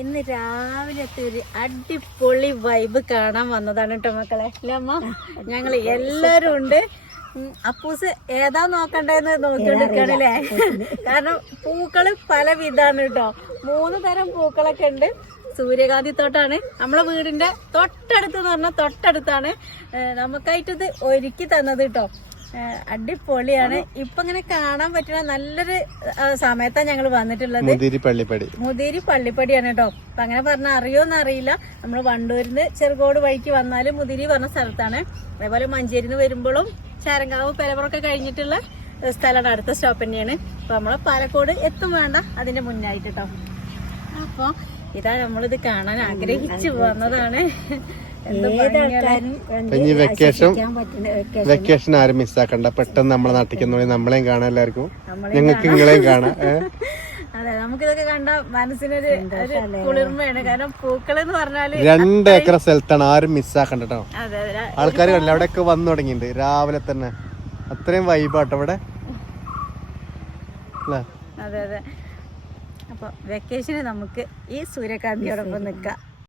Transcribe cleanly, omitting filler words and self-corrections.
ഇന്ന് രാവിലത്തെ ഒരു അടിപൊളി വൈബ് കാണാൻ വന്നതാണ് കേട്ടോ മക്കളെ. അല്ലേ അമ്മ? ഞങ്ങള് എല്ലാരും ഉണ്ട്. അപ്പൂസ് ഏതാ നോക്കണ്ടേന്ന് നോക്കിക്കൊണ്ടിരിക്കണല്ലേ. കാരണം പൂക്കള് പല വിധാണ് കേട്ടോ. 3 തരം പൂക്കളൊക്കെ ഉണ്ട്. സൂര്യകാന്തി തോട്ടാണ് നമ്മളെ വീടിന്റെ തൊട്ടടുത്ത് എന്ന് പറഞ്ഞാൽ തൊട്ടടുത്താണ് നമുക്കായിട്ടിത് ഒരുക്കി തന്നത് കേട്ടോ. അടിപൊളിയാണ്. ഇപ്പൊ ഇങ്ങനെ കാണാൻ പറ്റുന്ന നല്ലൊരു സമയത്താണ് ഞങ്ങൾ വന്നിട്ടുള്ളത്. മുതിരി പള്ളിപ്പടിയാണ് കേട്ടോ. അപ്പൊ അങ്ങനെ പറഞ്ഞാൽ അറിയോന്ന് അറിയില്ല. നമ്മൾ വണ്ടൂരിന്ന് ചെറുകോട് വഴിക്ക് വന്നാല് മുതിരി പറഞ്ഞ സ്ഥലത്താണ്. അതേപോലെ മഞ്ചേരിന്ന് വരുമ്പോഴും ചാരങ്കാവ് പെരവറൊക്കെ കഴിഞ്ഞിട്ടുള്ള സ്ഥലമാണ്. അടുത്ത സ്റ്റോപ്പ് തന്നെയാണ്. അപ്പൊ നമ്മളെ പാലക്കോട് എത്തും വേണ്ട അതിന്റെ മുന്നായിട്ട് കേട്ടോ. അപ്പൊ ഇതാ നമ്മളിത് കാണാൻ ആഗ്രഹിച്ചു വന്നതാണ്. വെക്കേഷൻ ആരും മിസ്സാക്കണ്ട. പെട്ടെന്ന് നമ്മളെ നാട്ടിൽ നമ്മളെയും കാണാം, എല്ലാവർക്കും ഞങ്ങൾക്ക് നിങ്ങളെയും കാണാം. അതെ, നമുക്കിതൊക്കെ കണ്ട മനസ്സിനൊരു കുളിർമയാണ്. കാരണം പൂക്കൾ എന്ന് പറഞ്ഞാല് 2 ഏക്കർ സ്ഥലത്താണ്. ആരും മിസ്സാക്കണ്ട കേട്ടോ. ആൾക്കാർ കണ്ടില്ല, അവിടെയൊക്കെ വന്നു തുടങ്ങിയിട്ടുണ്ട് രാവിലെ തന്നെ. അത്രയും വൈബാട്ടോ ഇവിടെ. അതെ അതെ. അപ്പൊ വെക്കേഷന് നമുക്ക് ഈ സൂര്യകാന്തിയോടൊപ്പം നിൽക്കാം.